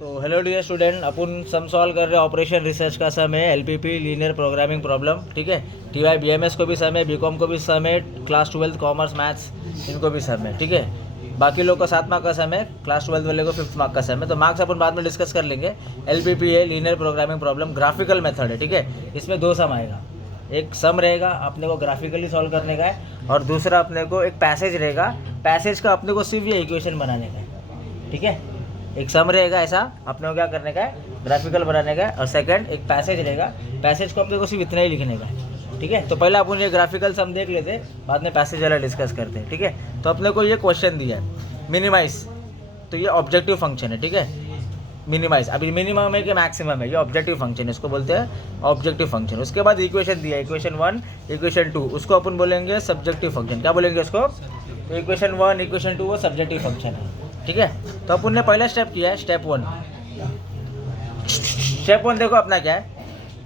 तो hello dear student, अपन sum solve कर रहे हैं ऑपरेशन रिसर्च का सम है, एलपीपी लीनियर प्रोग्रामिंग प्रॉब्लम। ठीक है, टीवाई बीएमएस को भी सम है, बीकॉम को भी सम है, क्लास 12 कॉमर्स मैथ्स इनको भी सम है। ठीक है, बाकी लोग का 7 मार्क का सम है, क्लास 12 वाले को 5 मार्क का सम है। तो मार्क्स अपन बाद में डिस्कस कर लेंगे। एलपीपी है linear programming problem, graphical method है। ठीक है, इसमें 2 सम आएगा, एक सम रहेगा अपने को ग्राफिकली सॉल्व करने का है, और दूसरा अपने को एक पैसेज रहेगा, पैसेज का अपने को सिर्फ ये इक्वेशन बनाने का है। ठीक है, एक सम रहेगा ऐसा, अपने को क्या करने का है, ग्राफिकल बनाने का है, और सेकंड एक पैसेज रहेगा, पैसेज को अपने को सिर्फ इतना ही लिखने का है। ठीक है, तो पहले अपन ये ग्राफिकल सम देख लेते, बाद में पैसेज वाला डिस्कस करते हैं। ठीक है, तो अपने को ये क्वेश्चन दिया है मिनिमाइज, तो ये ऑब्जेक्टिव फंक्शन है। ठीक है, मिनिमाइज अभी मिनिमम है कि मैक्सिमम है, ये ऑब्जेक्टिव फंक्शन है, इसको बोलते हैं ऑब्जेक्टिव फंक्शन। उसके बाद इक्वेशन दिया, इक्वेशन 1 इक्वेशन 2, उसको अपन बोलेंगे सब्जेक्टिव फंक्शन। क्या बोलेंगे उसको? तो इक्वेशन 1 इक्वेशन 2 वो सब्जेक्टिव फंक्शन है। ठीक है, तो अपन ने पहला स्टेप किया है, स्टेप 1। स्टेप 1 देखो अपना क्या है,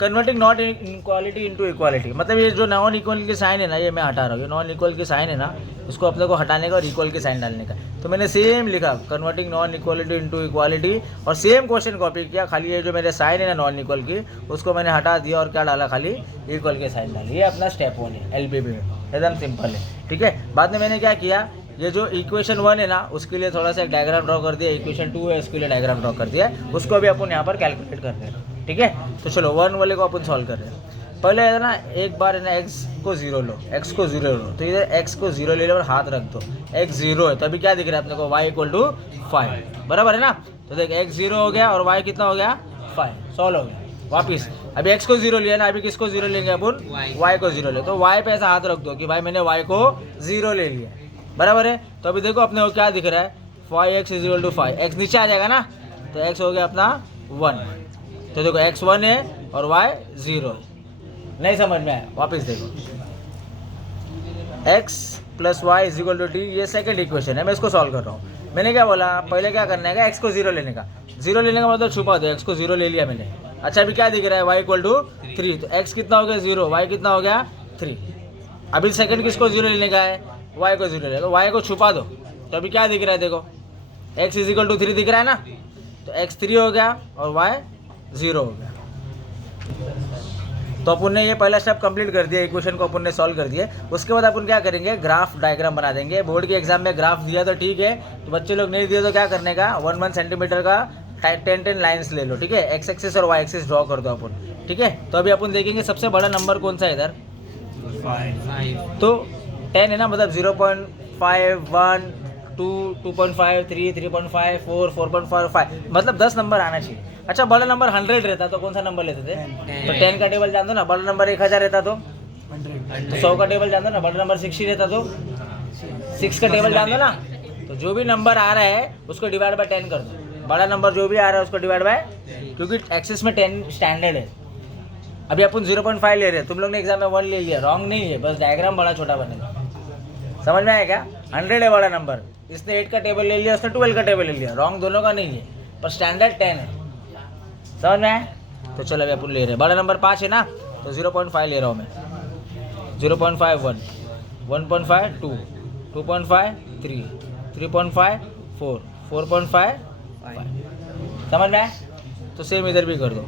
converting not equality into equality. मतलब ये जो नॉन इक्वल की साइन है ना, ये मैं हटा रहा हूँ, ये नॉन इक्वल की साइन है ना, इसको अपने को हटाने का और इक्वल की साइन डालने का। तो मैंने सेम लिखा converting non equality into equality, और सेम क्वेश्चन कॉपी किया, खाली ये जो मेरे साइन है ना नॉन इक्वल की, उसको मैंने हटा दिया और क्या डाला, खाली इक्वल के साइन डाली। ये अपना स्टेप 1 है एलपीपी में, एकदम सिंपल है। ठीक है, बाद में मैंने क्या किया, ये जो इक्वेशन 1 है ना, उसके लिए थोड़ा सा एक डायग्राम ड्रॉ कर दिया, इक्वेशन 2 है उसके लिए डायग्राम ड्रॉ कर दिया, उसको भी अपन यहाँ पर कैलकुलेट कर रहे हैं। ठीक है, तो चलो 1 वाले को अपन सॉल्व कर रहे हैं। पहले है ना, एक बार है ना x को 0 लो, x को 0 लो, तो इधर x को 0 ले लो और हाथ रख दो, x 0 है, तो अभी क्या दिख रहा है अपने को, y = 5, बराबर है ना। तो देख x 0 हो गया और y कितना हो गया, 5, सॉल्व हो गया। वापिस अभी x को 0 लिया ना, अभी किसको 0 लेंगे अपन, y को 0 ले, तो y पे ऐसा हाथ रख दो कि भाई मैंने y को 0 ले लिया, बराबर है। तो अभी देखो अपने को क्या दिख रहा है, 5x = 5, x नीचे आ जाएगा ना, तो x हो गया अपना 1। तो देखो x 1 है और y 0 है। नहीं समझ में आया, वापस देखो, x + y = t, ये सेकंड इक्वेशन है, मैं इसको सॉल्व कर रहा हूँ। मैंने क्या बोला, पहले क्या करने का, x को 0 लेने का, 0 लेने का मतलब छुपा दो, x को 0 ले लिया मैंने। अच्छा अभी क्या दिख रहा है, y = 3, तो x कितना हो गया 0, y कितना हो गया 3। अभी सेकंड किसको 0 लेने का है, y को 0 लेगा, y को छुपा दो, तो अभी क्या दिख रहा है, देखो x = 3 दिख रहा है ना, तो x 3 हो गया और y 0 हो गया। तो अपन ने ये पहला स्टेप कंप्लीट कर दिया, इक्वेशन को अपन ने सॉल्व कर दिया। उसके बाद अपन क्या करेंगे, ग्राफ डायग्राम बना देंगे। बोर्ड के एग्जाम में ग्राफ दिया तो ठीक है, तो बच्चे लोग नहीं दिए तो क्या करने का, 1 सेंटीमीटर का 10 लाइन्स ले लो। ठीक है, एक्स एक्सिस और वाई एक्सिस ड्रॉ कर दो अपन। ठीक है, तो अभी अपन देखेंगे सबसे बड़ा नंबर कौन सा है इधर, 5। तो 10 है ना, मतलब 0.5 1 2 2.5 3 3.5 4 4.5, मतलब 10 नंबर आना चाहिए। अच्छा बड़ा नंबर 100 रहता तो कौन सा नंबर लेते थे, तो 10 का टेबल जान दो ना, बड़ा नंबर 1000 रहता तो 100 का टेबल जान दो ना, बड़ा नंबर 60 रहता तो 6 का टेबल जान दो ना। तो जो भी नंबर आ रहा है उसको डिवाइड बाय 10 कर दो, बड़ा नंबर जो भी आ रहा है उसको डिवाइड बाय, क्योंकि एक्सिस में 10 स्टैंडर्ड है। अभी अपन 0.5 ले रहे हैं, तुम लोग ने एग्जाम में 1 ले लिया, रॉन्ग नहीं है, बस डायग्राम बड़ा छोटा बनेगा। समझ में आया क्या, 100 है बड़ा नंबर, इसने 8 का टेबल ले लिया, उसने 12 का टेबल ले लिया, रॉन्ग दोनों का नहीं है, पर स्टैंडर्ड 10 है। समझ में आया, तो चलो अभी अपन ले रहे हैं, बड़ा नंबर 5 है ना, तो 0.5 ले रहा हूँ मैं, 0.5 1 1.5 2 2.5 3 3.5 4 4.5 5। समझ में आया, तो सेम इधर भी कर दो,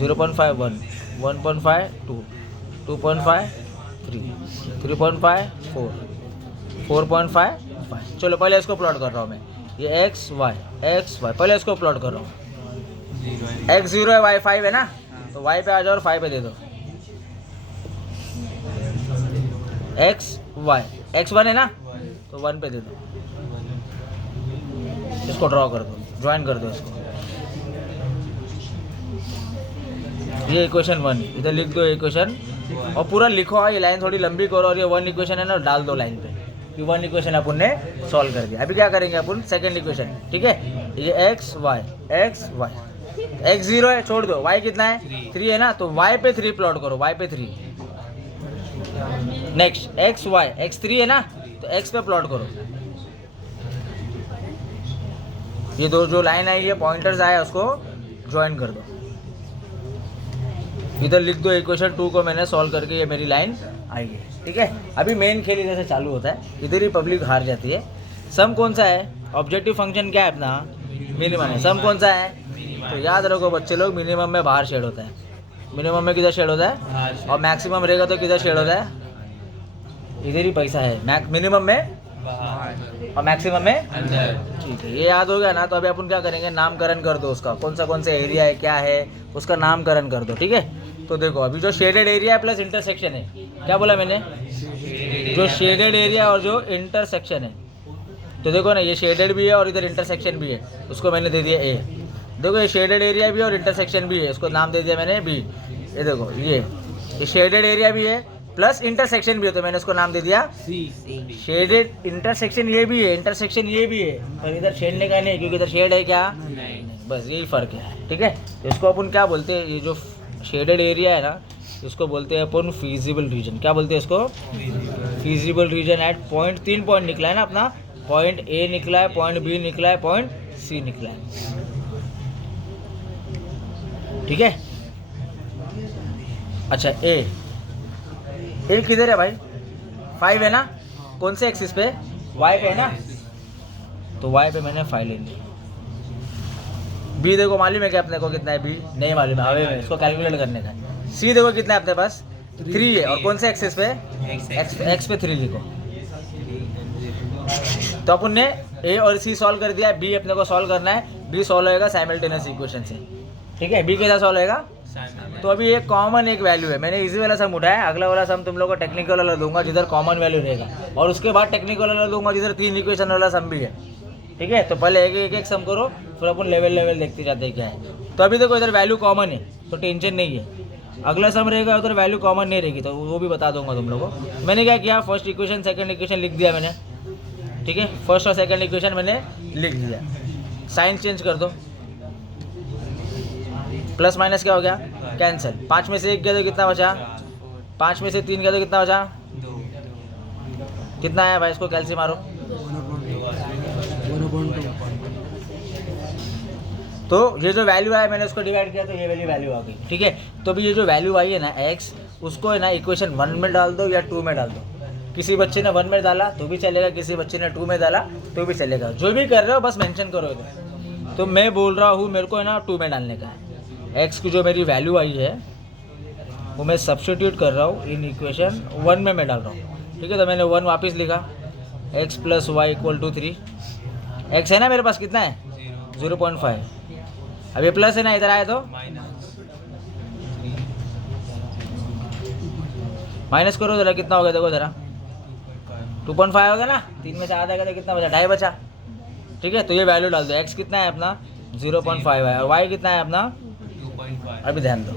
0.5 1 1.5 2 2.5 3 3.5 4 4.5 5। चलो पहले इसको प्लॉट कर रहा हूँ मैं, ये x y पहले इसको प्लॉट कर रहा हूँ। x 0 है, y 5 है ना, तो y पे आ जाओ और 5 पे दे दो। x y x 1 है ना, तो 1 पे दे दो, इसको ड्रॉ कर दो, ज्वाइन कर दो इसको। ये इक्वेशन 1 इधर लिख दो, इक्वेशन, और पूरा लिखो, ये लाइन थोड़ी लंबी करो, और ये 1 इक्वेशन है ना डाल दो लाइन पे, कि 1 इक्वेशन अपन ने सॉल्व कर दिया। अभी क्या करेंगे अपन, सेकंड इक्वेशन। ठीक है, ये x y x 0 है, छोड़ दो, y कितना है 3 है ना, तो y पे 3 प्लॉट करो, y पे 3। नेक्स्ट x y x 3 है ना, तो x पे प्लॉट करो। ये दो जो लाइन आई है, पॉइंटर्स आए, उसको ज्वाइन कर दो, इधर लिख दो इक्वेशन 2 को मैंने सॉल्व करके ये मेरी लाइन आई है। ठीक है, अभी मेन खेल इधर से चालू होता है, इधर ही पब्लिक हार जाती है। सम कौन सा है, ऑब्जेक्टिव फंक्शन क्या है अपना, मिनिमम है। सम कौन सा है? तो याद रखो बच्चे लोग, मिनिमम में बाहर शेड होता है, मिनिमम में किधर शेड होता है, और मैक्सिमम रहेगा तो किधर शेड होता है, इधर ही पैसा है, मिनिमम में और मैक्सिमम में अंदर। ठीक है, ये याद हो गया ना। तो अभी अपन क्या करेंगे, नामकरण कर दो उसका, कौन सा एरिया है, क्या है, उसका नामकरण कर दो। ठीक है, तो देखो अभी जो शेडेड एरिया है प्लस इंटरसेक्शन है, क्या बोला मैंने, जो शेडेड एरिया और जो इंटरसेक्शन है, तो देखो ना ये शेडेड भी है और इधर इंटरसेक्शन भी है, उसको मैंने दे दिया ए। देखो ये शेडेड एरिया भी है और इंटरसेक्शन भी है, उसको नाम दे दिया मैंने बी। ये देखो ये शेडेड एरिया भी है प्लस इंटरसेक्शन भी है, तो मैंने उसको नाम दे दिया सी। शेडेड इंटरसेक्शन ये भी है, इंटरसेक्शन ये भी है, पर इधर शेडने का नहीं है क्योंकि इधर शेड है क्या, नहीं। बस यही फ़र्क है। ठीक है, इसको अपन क्या बोलते हैं, ये जो शेडेड एरिया है ना, इसको बोलते हैं अपन फीजिबल रीजन। क्या बोलते हैं इसको, feasible region at point. 3 point निकला है ना अपना, पॉइंट ए निकला है, पॉइंट बी निकला है, पॉइंट सी निकला है। ठीक है, अच्छा ए किधर है भाई, 5 है ना, कौन से एक्सिस पे, वाई पे है ना, तो वाई पे मैंने 5 ले ली। बी देखो मालूम है क्या अपने को कितना है, बी नहीं मालूम है, हवे में इसको कैलकुलेट करने का है। सी देखो कितना है अपने पास, 3 है, और कौन से एक्सिस पे, एक्स पे 3 लिखो। तो अपन ने ए और सी सॉल्व कर दिया, बी अपने को सॉल्व करना है, बी सॉल्व होएगा साइमल्टेनियस इक्वेशन से। ठीक है, बी कैसा सॉल्व होएगा, तो अभी एक कॉमन एक वैल्यू है, मैंने इजी वाला सम उठाया, अगला वाला सम तुम लोग को टेक्निकल वाला दूंगा जिधर कॉमन वैल्यू रहेगा, और उसके बाद टेक्निकल वाला दूंगा जिधर 3 इक्वेशन वाला सम भी है। ठीक है, तो पहले एक सम करो, फिर अपन लेवल देखते जाते हैं क्या है। तो अभी देखो इधर वैल्यू कॉमन है तो टेंशन नहीं है, अगला सम रहेगा उधर वैल्यू कॉमन नहीं रहेगी तो वो भी बता दूंगा तुम लोगों को। मैंने क्या किया, फर्स्ट इक्वेशन सेकंड इक्वेशन लिख दिया मैंने। ठीक है, फर्स्ट और सेकंड इक्वेशन मैंने लिख दिया, साइन चेंज कर दो, प्लस माइनस क्या हो गया, कैंसिल। 5 में से 1 गया तो कितना बचा, 5 में से 3 गया तो कितना बचा, कितना आया भाई, इसको कैलसी मारो। तो ये जो वैल्यू आया मैंने उसको डिवाइड किया तो ये वैल्यू आ गई। ठीक है, तो अभी ये जो वैल्यू आई है ना x, उसको है ना इक्वेशन 1 में डाल दो या 2 में डाल दो। किसी बच्चे ने 1 में डाला तो भी चलेगा, किसी बच्चे ने 2 में डाला तो भी चलेगा, जो भी कर रहे हो बस मेंशन करो इधर। तो मैं बोल रहा हूँ मेरे को है ना 2 में डालने का है, x की जो मेरी वैल्यू आई है वो मैं सब्स्टिट्यूट कर रहा हूँ इन इक्वेशन 1 में मैं डाल रहा हूँ। ठीक है, तो मैंने 1 वापस लिखा, x + y = 3। x है ना मेरे पास, कितना है 0.5, अब ये प्लस है ना, इधर आए तो माइनस करो जरा, कितना हो गया देखो जरा, 2.5 हो गया ना, 3 में से आधा गया तो कितना बचा, 2.5 बचा। ठीक है, तो ये वैल्यू डाल दो, x कितना है अपना 0.5 है और y कितना है अपना 2.5। अभी ध्यान दो,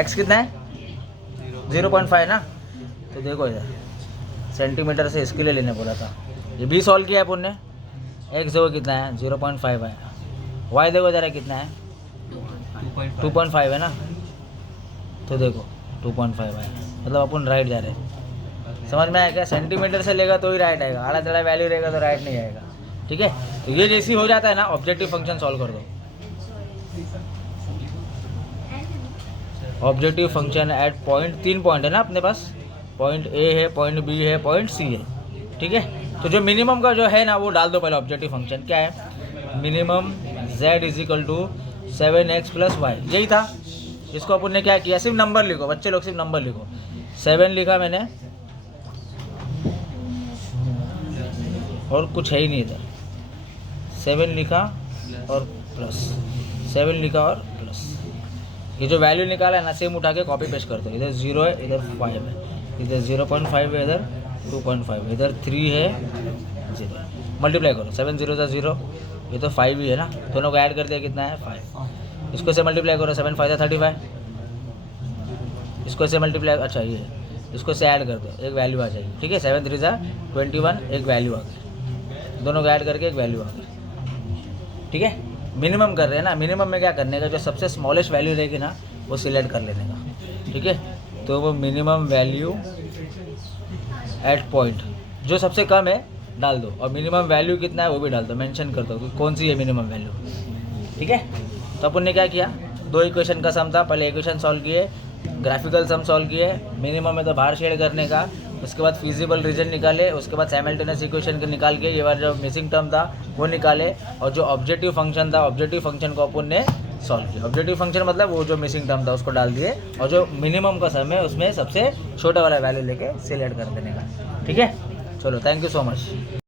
x कितना है 0.5 ना, तो देखो यार सेंटीमीटर से इसके लिए लेने बोला था, ये भी सॉल्व किया है अपन ने। x देखो कितना है 0.5 है, y देखो जरा कितना है 2.5 है ना, तो देखो 2.5 है, मतलब अपन राइट जा रहे हैं। समझ में आया क्या, सेंटीमीटर से लेगा तो ही राइट आएगा, आला तला वैल्यू रहेगा तो राइट नहीं आएगा। ठीक है, तो ये जैसी हो जाता है ना, ऑब्जेक्टिव फंक्शन सॉल्व कर दो। Objective function at point, 3 point है ना अपने पास, पॉइंट ए है, पॉइंट बी है, पॉइंट सी है। ठीक है, तो जो मिनिमम का जो है ना वो डाल दो पहले। ऑब्जेक्टिव फंक्शन क्या है, मिनिमम z = 7x + y, यही था। इसको अपन ने क्या किया, सिर्फ नंबर लिखो बच्चे लोग, सिर्फ नंबर लिखो। 7 लिखा मैंने और कुछ है ही नहीं इधर, 7 लिखा और प्लस 7 लिखा और प्लस, ये जो वैल्यू निकाला है ना सेम उठा के कॉपी पेस्ट कर दो। इधर 0 है, इधर 5 है, इधर 0.5 है, इधर 2.5 है, इधर 3 है, 0। मल्टीप्लाई करो, 7 0 = 0, ये तो 5 ही है ना, दोनों को ऐड कर दिया कितना है 5। इसको से मल्टीप्लाई करो, 7 5 = 35, इसको से मल्टीप्लाई, अच्छा ये इसको से ऐड कर दो, एक वैल्यू आ जाएगी। ठीक है, 7 3 = 21, एक वैल्यू आ गई, दोनों को ऐड करके एक वैल्यू आ गई। ठीक है, मिनिमम कर रहे हैं ना, मिनिमम में क्या करने का, जो सबसे स्मॉलेस्ट वैल्यू रहेगी ना वो सिलेक्ट कर लेने का। ठीक है, तो वो मिनिमम वैल्यू एट पॉइंट जो सबसे कम है डाल दो, और मिनिमम वैल्यू कितना है वो भी डाल दो, मेंशन कर दो कि कौन सी है मिनिमम वैल्यू। ठीक है, तो अपन ने क्या किया, 2 इक्वेशन का सम था, पहले इक्वेशन सॉल्व किए, ग्राफिकल सम सॉल्व किए, मिनिमम में तो बाहर शेड करने का, उसके बाद फिजिबल रीजन निकाले, उसके बाद साइमल्टेनियस इक्वेशन के निकाल के ये वाला जो मिसिंग टर्म था वो निकाले, और जो ऑब्जेक्टिव फंक्शन था ऑब्जेक्टिव फंक्शन को अपन ने सॉल्व किया। ऑब्जेक्टिव फंक्शन मतलब वो जो मिसिंग टर्म था उसको डाल दिए, और जो मिनिमम का सम है उसमें सबसे छोटा वाला वैल्यू लेके सिलेक्ट कर देने का। ठीक है, चलो थैंक यू सो मच।